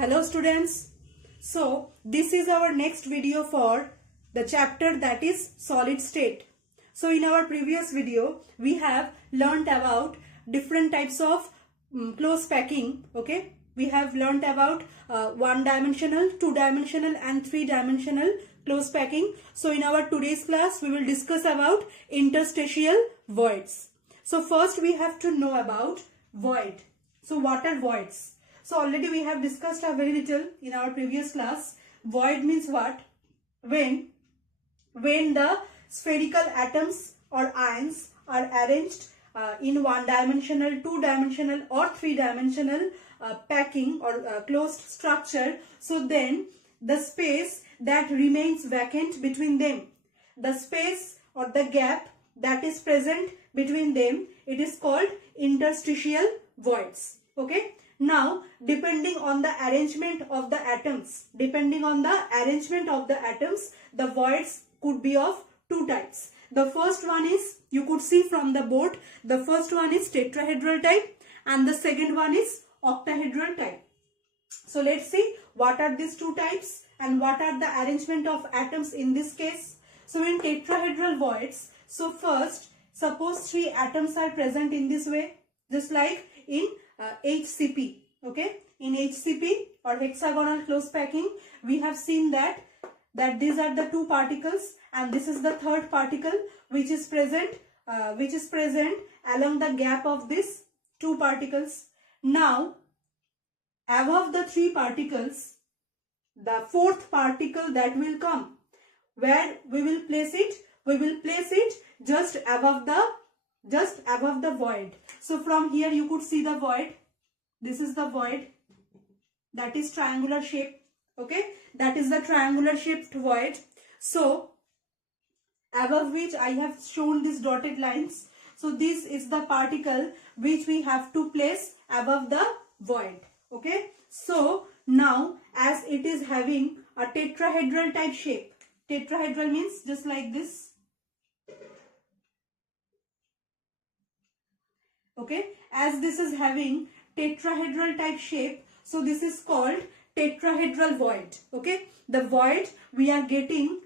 Hello students. So this is our next video for the chapter that is solid state. So in our previous video we have learnt about different types of close packing. Okay, we have learnt about one-dimensional, two-dimensional and three-dimensional close packing. So in our today's class we will discuss about interstitial voids. So first we have to know about void. So what are voids? So already we have discussed a very little in our previous class. Void means what? When the spherical atoms or ions are arranged in one-dimensional, two-dimensional or three-dimensional packing or closed structure. So then the space that remains vacant between them, the space or the gap that is present between them, it is called interstitial voids. Okay. Now, depending on the arrangement of the atoms, the voids could be of two types. The first one is, you could see from the board, the first one is tetrahedral type and the second one is octahedral type. So let's see what are these two types and what are the arrangement of atoms in this case. So in tetrahedral voids, so first, suppose three atoms are present in this way, just like in HCP. Okay, in HCP or hexagonal close packing, we have seen that these are the two particles and this is the third particle which is present along the gap of these two particles. Now above the three particles, the fourth particle that will come, where we will place it? We will place it just above the void. So from here you could see the void. This is the void, that is triangular shape. Okay, that is the triangular shaped void. So above which I have shown these dotted lines. So this is the particle which we have to place above the void. Okay, so now as it is having a tetrahedral type shape, tetrahedral means just like this. Okay, as this is having tetrahedral type shape, so this is called tetrahedral void. Okay, the void we are getting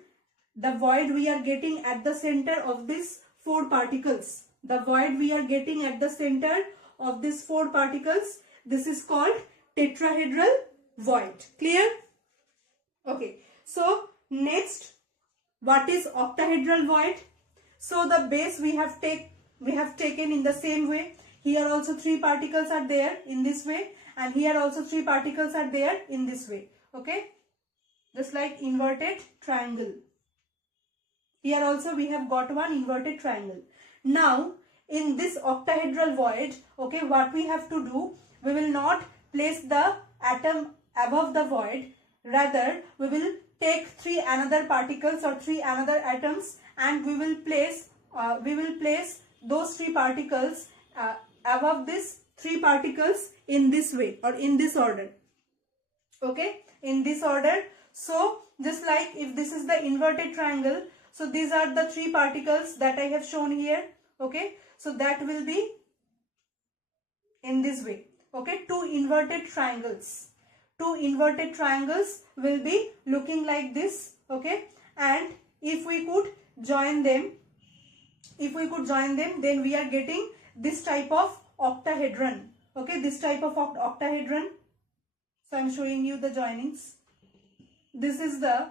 at the center of these four particles. The void we are getting at the center of these four particles, this is called tetrahedral void. Clear? Okay, so next, what is octahedral void? So the base we have taken in the same way. Here also three particles are there in this way and here also three particles are there in this way. Okay, just like inverted triangle. Here also we have got one inverted triangle. Now in this octahedral void, okay, what we have to do, we will not place the atom above the void, rather we will take three another particles or three another atoms and we will place those three particles above these three particles in this way or in this order. Okay, in this order. So just like if this is the inverted triangle, so these are the three particles that I have shown here. Okay, so that will be in this way. Okay, two inverted triangles will be looking like this. Okay, and if we could join them, then we are getting this type of octahedron. Okay, this type of octahedron. So I am showing you the joinings. This is the,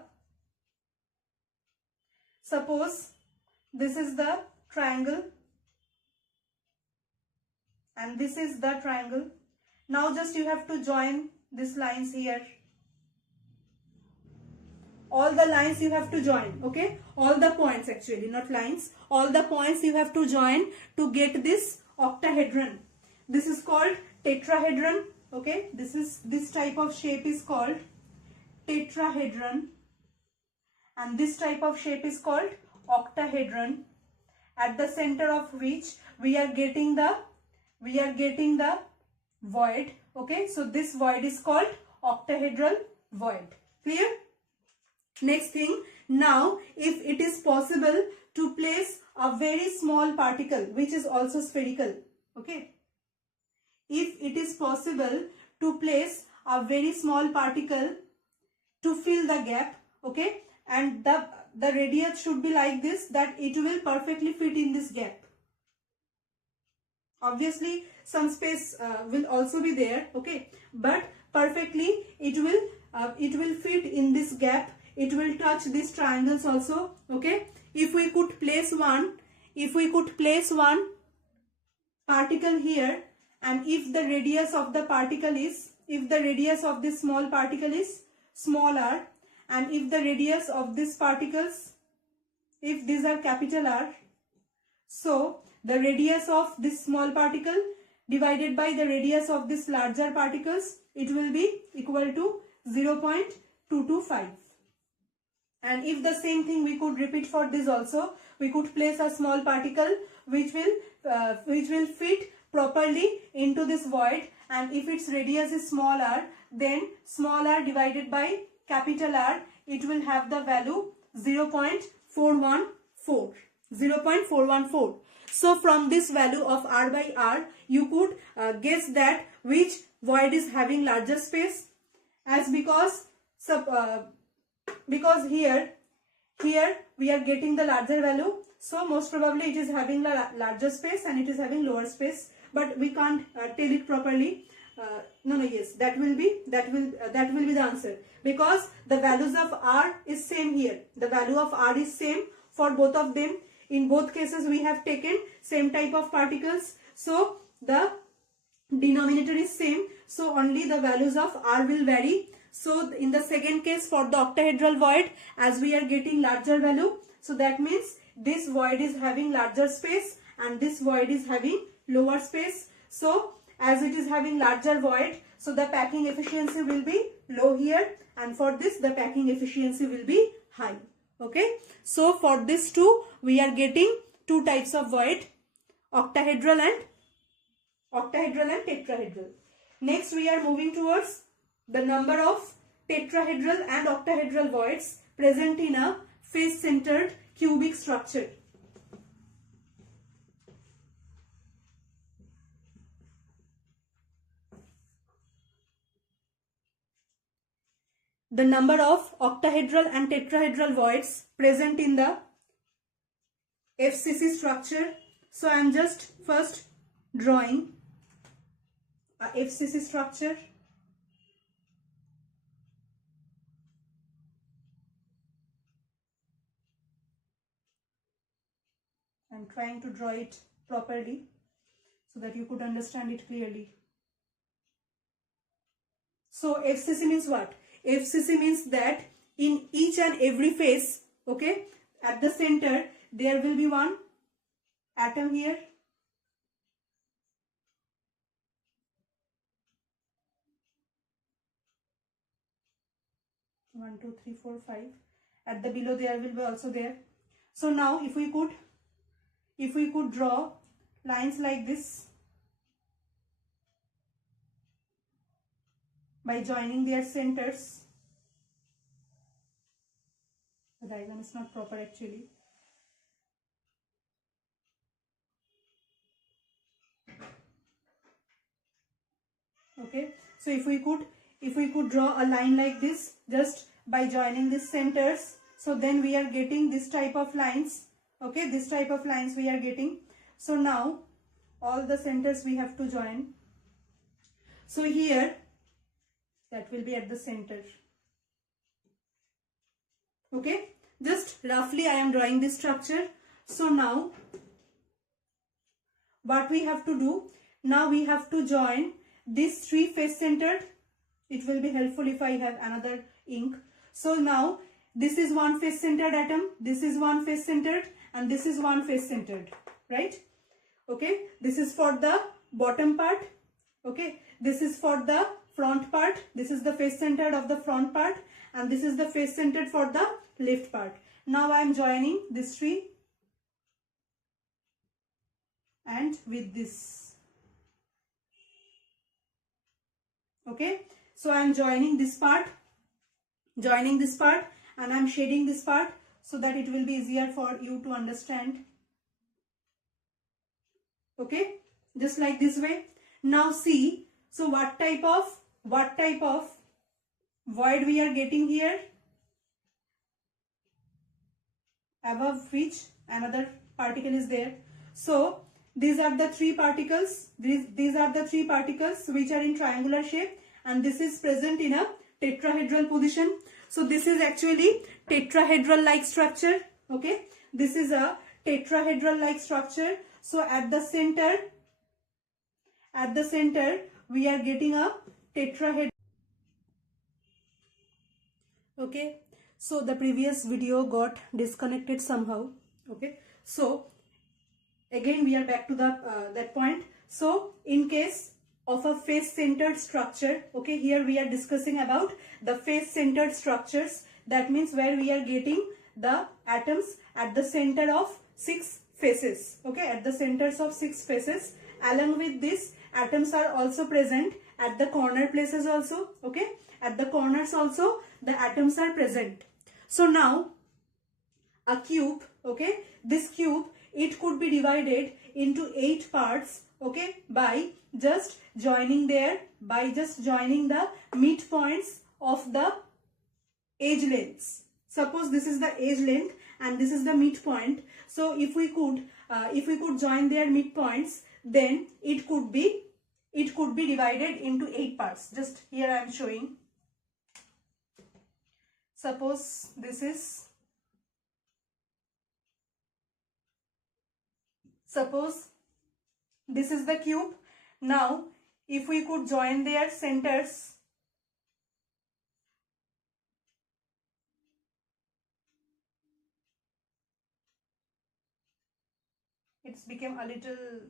suppose this is the triangle and this is the triangle. Now just you have to join these lines here. All the lines you have to join. Okay, all the points, actually not lines, all the points you have to join to get this octahedron. This is called tetrahedron. Okay, this type of shape is called tetrahedron and this type of shape is called octahedron, at the center of which we are getting the void. Okay, so this void is called octahedral void. Clear? Next thing, now if it is possible to place a very small particle which is also spherical. Okay, if it is possible to place a very small particle to fill the gap, okay, and the radius should be like this, that it will perfectly fit in this gap. Obviously some space will also be there, okay, but perfectly it will fit in this gap. It will touch these triangles also, okay. If we could place one particle here, and if the radius of the particle is, if the radius of this small particle is smaller, and if the radius of these particles, if these are capital R, so the radius of this small particle divided by the radius of this larger particles, it will be equal to 0.225. And if the same thing we could repeat for this also, we could place a small particle which will fit properly into this void, and if its radius is smaller, then small r divided by capital R, it will have the value 0.414. So from this value of r by r, you could guess that which void is having larger space, as because here we are getting the larger value, so most probably it is having larger space and it is having lower space, but we can't tell it properly. Yes, that will be the answer, because the values of r is same here. The value of r is same for both of them. In both cases we have taken same type of particles, so the denominator is same, so only the values of r will vary. So in the second case, for the octahedral void, as we are getting larger value, so that means this void is having larger space and this void is having lower space. So as it is having larger void, so the packing efficiency will be low here, and for this the packing efficiency will be high. Okay, so for this too we are getting two types of void, octahedral and tetrahedral. Next we are moving towards the number of tetrahedral and octahedral voids present in a face-centered cubic structure. The number of octahedral and tetrahedral voids present in the FCC structure. So I am just first drawing a FCC structure. I am trying to draw it properly so that you could understand it clearly. So FCC means what? FCC means that in each and every face, okay, at the center there will be one atom here, one, two, three, four, five. At the below there will be also there. So now if we could draw lines like this by joining their centers. The diagram is not proper actually. Okay, so if we could draw a line like this just by joining these centers, so then we are getting this type of lines. Okay, this type of lines we are getting. So now all the centers we have to join. So here that will be at the center. Okay, just roughly I am drawing this structure. So now what we have to do, now we have to join these three face centered. It will be helpful if I have another ink. So now this is one face centered atom, this is one face centered, and this is one face centered, right? Okay, this is for the bottom part. Okay, this is for the front part. This is the face centered of the front part, and this is the face centered for the left part. Now I am joining this three and with this. Okay, so I am joining this part, and I am shading this part so that it will be easier for you to understand. Okay, just like this way. Now see, so what type of what type of void we are getting here, above which another particle is there. So these are the three particles, these are the three particles which are in triangular shape, and this is present in a tetrahedral position. So this is actually tetrahedral like structure. Okay, this is a tetrahedral like structure. So at the center we are getting a tetrahedral. Okay, so the previous video got disconnected somehow. Okay, so again we are back to the that point. So in case of a face centered structure, okay, here we are discussing about the face centered structures. That means where we are getting the atoms at the center of 6 faces. Okay, at the centers of 6 faces. Along with this, atoms are also present at the corner places also. Okay, at the corners also the atoms are present. So now a cube, okay, this cube, it could be divided into 8 parts, okay, by just joining the midpoints of the edge lengths. Suppose this is the edge length and this is the midpoint. So if we could join their midpoints, then it could be divided into 8 parts. Just here I am showing. Suppose this is the cube. Now if we could join their centers, it's become a little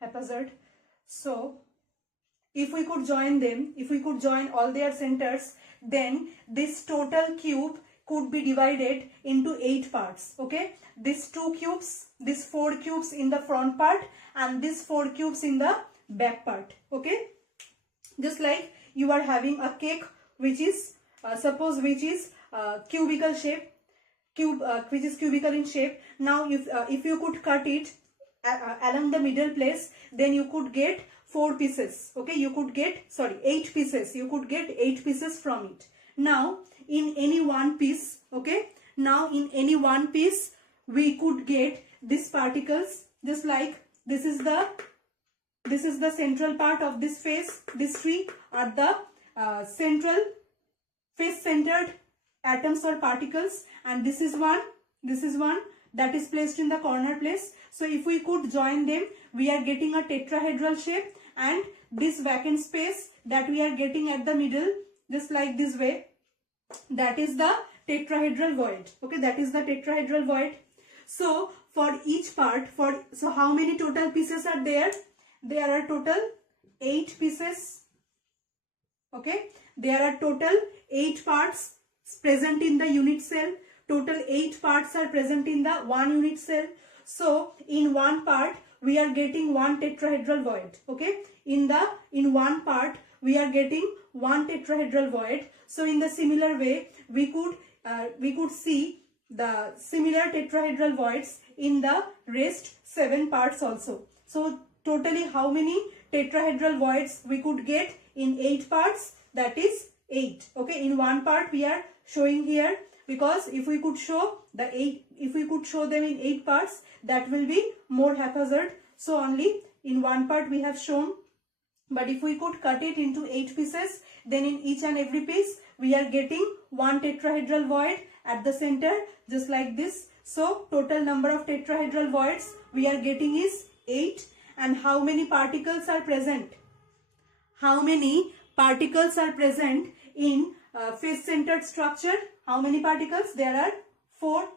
haphazard. So if we could join all their centers, then this total cube could be divided into 8 parts. Okay, these 2 cubes, these 4 cubes in the front part and these 4 cubes in the back part. Okay, just like you are having a cake which is cubical shape, which is cubical in shape. Now if you could cut it along the middle place, then you could get 4 pieces. Okay, you could get 8 pieces. You could get 8 pieces from it. Now in any one piece, okay, we could get these particles. Just like this is the central part of this face. These 3 are the central face centered atoms or particles, and this is one that is placed in the corner place. So if we could join them, we are getting a tetrahedral shape, and this vacant space that we are getting at the middle, just like this way, that is the tetrahedral void. Okay, that is the tetrahedral void. So for each part, so how many total pieces are there? There are total 8 pieces. Okay, there are total 8 parts present in the unit cell. Total 8 parts are present in the 1 unit cell. So in one part we are getting 1 tetrahedral void. Okay, in one part we are getting 1 tetrahedral void. So in the similar way, we could see the similar tetrahedral voids in the rest 7 parts also. So totally how many tetrahedral voids we could get in 8 parts? That is 8. Okay, in one part we are showing here, because if we could show them in 8 parts, that will be more haphazard. So only in one part we have shown. But if we could cut it into 8 pieces, then in each and every piece we are getting 1 tetrahedral void at the center, just like this. So total number of tetrahedral voids we are getting is 8. And how many particles are present? How many particles are present in face centered structure? How many particles? There are 4.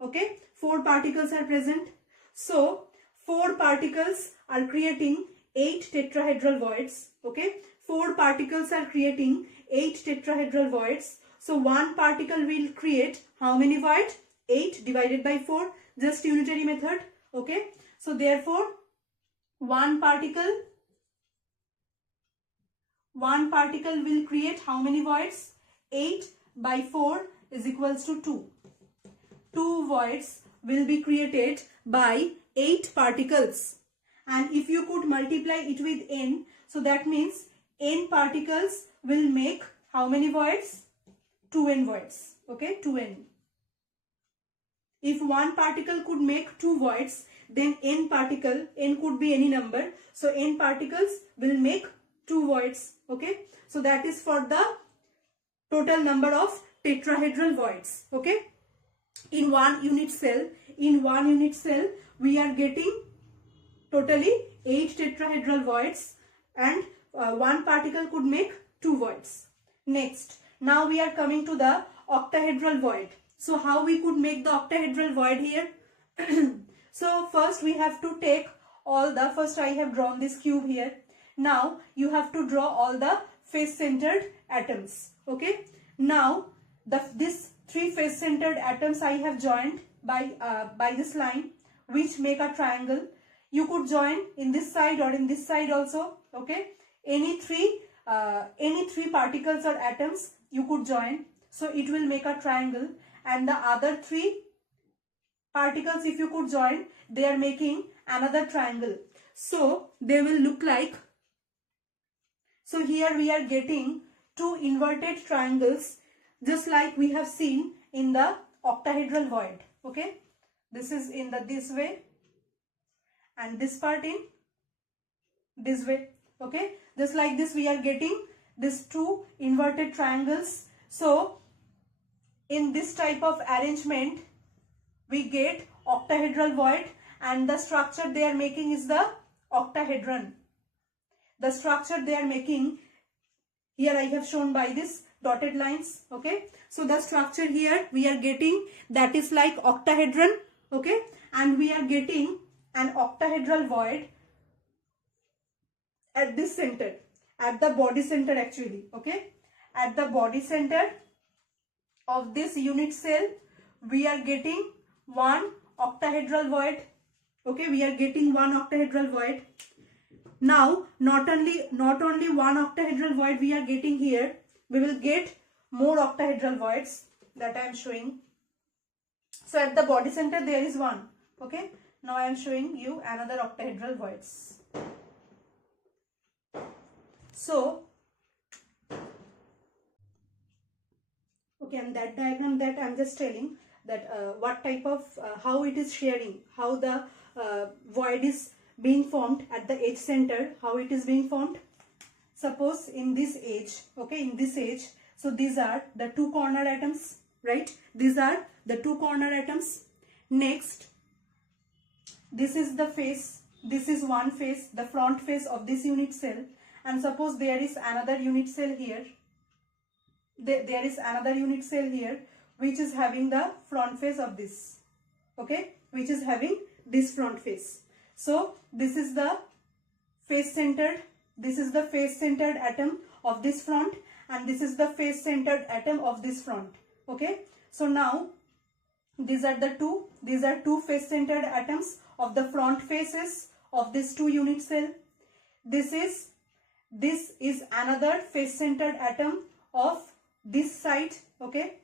Okay, 4 particles are present. So 4 particles are creating 8 tetrahedral voids. Okay, 4 particles are creating 8 tetrahedral voids. So one particle will create how many void? 8 divided by 4, just unitary method. Okay, so therefore one particle will create how many voids? 8 by 4 is equals to 2. 2 voids will be created by 8 particles. And if you could multiply it with n, so that means n particles will make how many voids? 2n voids. Okay, 2n. If one particle could make 2 voids, then n particle, n could be any number, so n particles will make 2 voids. Okay, so that is for the total number of tetrahedral voids. Okay, in one unit cell, we are getting totally 8 tetrahedral voids, and one particle could make 2 voids. Next, now we are coming to the octahedral void. So how we could make the octahedral void here? So first we have to take all the, first I have drawn this cube here. Now you have to draw all the face-centered atoms. Okay. Now this 3 face-centered atoms I have joined by this line, which make a triangle. You could join in this side or in this side also. Okay. Any three particles or atoms you could join. So it will make a triangle. And the other 3 particles, if you could join, they are making another triangle. So they will look like, so here we are getting 2 inverted triangles, just like we have seen in the octahedral void. Okay, this is in this way, and this part in this way. Okay, just like this we are getting these 2 inverted triangles. So in this type of arrangement we get octahedral void, and the structure they are making is the octahedron. The structure they are making here I have shown by this dotted lines. Okay, so the structure here we are getting, that is like octahedron. Okay, and we are getting an octahedral void at this center, at the body center actually. Okay, at the body center of this unit cell we are getting one octahedral void. Okay, we are getting one octahedral void. Now not only one octahedral void we are getting here, we will get more octahedral voids that I am showing. So at the body center there is one. Okay, now I am showing you another octahedral voids. So okay, and that diagram that I am just telling that what type of how it is sharing, how the void is being formed at the edge center, how it is being formed. Suppose in this edge, okay, in this edge, so these are the 2 corner atoms, right? These are the 2 corner atoms. Next, this is the face, this is one face, the front face of this unit cell, and suppose there is another unit cell here. There is another unit cell here which is having the front face of this. Okay, which is having this front face. So this is the face centered, this is the face centered atom of this front, and this is the face centered atom of this front. Okay, so now these are 2 face centered atoms of the front faces of this 2 unit cell. This is another face centered atom of this side, okay,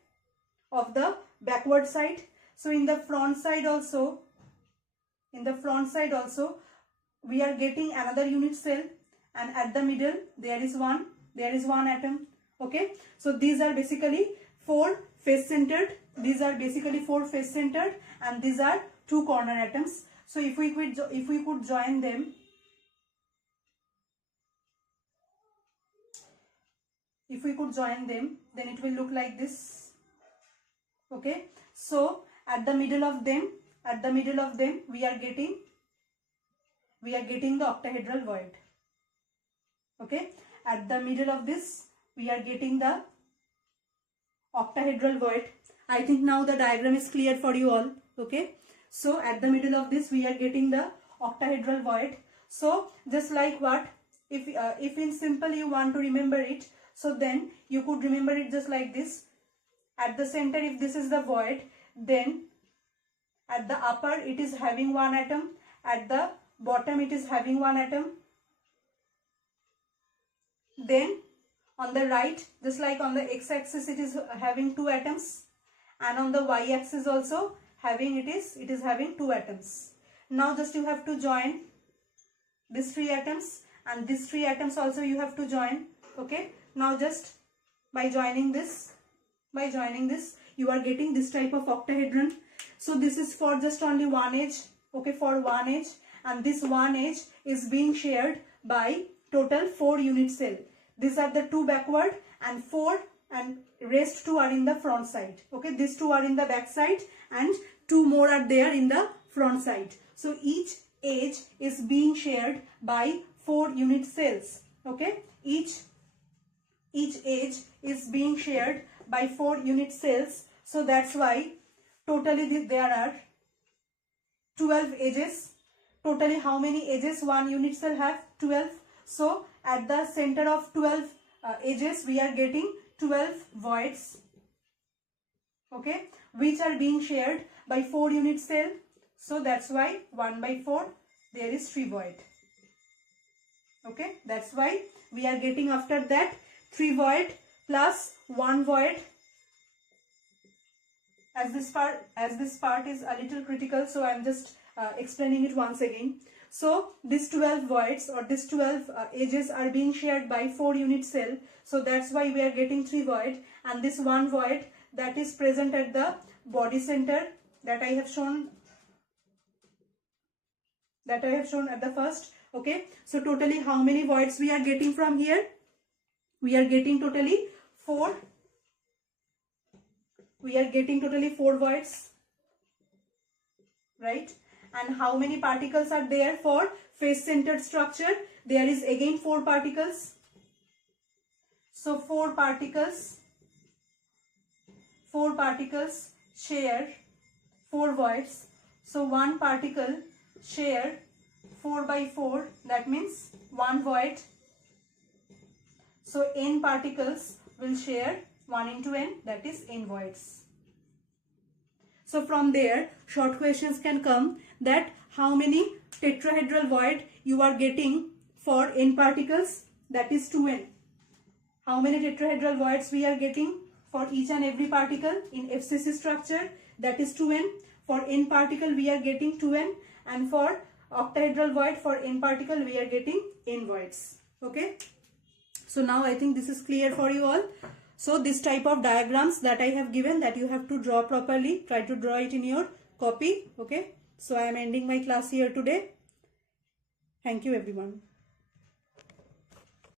of the backward side. So in the front side also we are getting another unit cell, and at the middle there is one atom. Okay, so these are basically 4 face centered, and these are 2 corner atoms. So if we could join them, then it will look like this. Okay, so at the middle of them we are getting the octahedral void. Okay, at the middle of this we are getting the octahedral void. I think now the diagram is clear for you all. Okay, so at the middle of this we are getting the octahedral void. So just like what, if in simple you want to remember it, so then you could remember it just like this. At the center, if this is the void, then at the upper it is having one atom, at the bottom it is having one atom. Then on the right, just like on the x-axis, it is having 2 atoms, and on the y-axis also it is having 2 atoms. Now just you have to join these 3 atoms, and these 3 atoms also you have to join. Okay, now just by joining this you are getting this type of octahedron. So this is for just only one edge. Okay, for one edge, and this one edge is being shared by total 4 unit cell. These are the 2 backward and 4, and rest 2 are in the front side. Okay, these 2 are in the back side and 2 more are there in the front side. So each edge is being shared by 4 unit cells. Okay, each edge is being shared by 4 unit cells. So that's why totally there are 12 edges. Totally how many edges one unit cell have? 12. So at the center of 12 edges we are getting 12 voids. Okay, which are being shared by 4 unit cell. So that's why 1 by 4 there is 3 void. Okay, that's why we are getting after that 3 void plus 1 void. As this part is a little critical, so I am just explaining it once again. So these 12 voids or these 12 edges are being shared by 4 unit cell. So that's why we are getting 3 void, and this 1 void that is present at the body center that I have shown at the first. Okay, so totally how many voids we are getting from here? We are getting totally 4. We are getting totally 4 voids, right? And how many particles are there for face centered structure? There is again 4 particles. So 4 particles share 4 voids. So 1 particle share 4 by 4, that means 1 void. So n particles will share 1 into n, that is n voids. So from there short questions can come that how many tetrahedral void you are getting for n particles, that is 2n. How many tetrahedral voids we are getting for each and every particle in FCC structure, that is 2n. For n particle we are getting 2n, and for octahedral void for n particle we are getting n voids. Okay, so now I think this is clear for you all. So this type of diagrams that I have given, that you have to draw properly, try to draw it in your copy. Okay, so I am ending my class here today. Thank you everyone.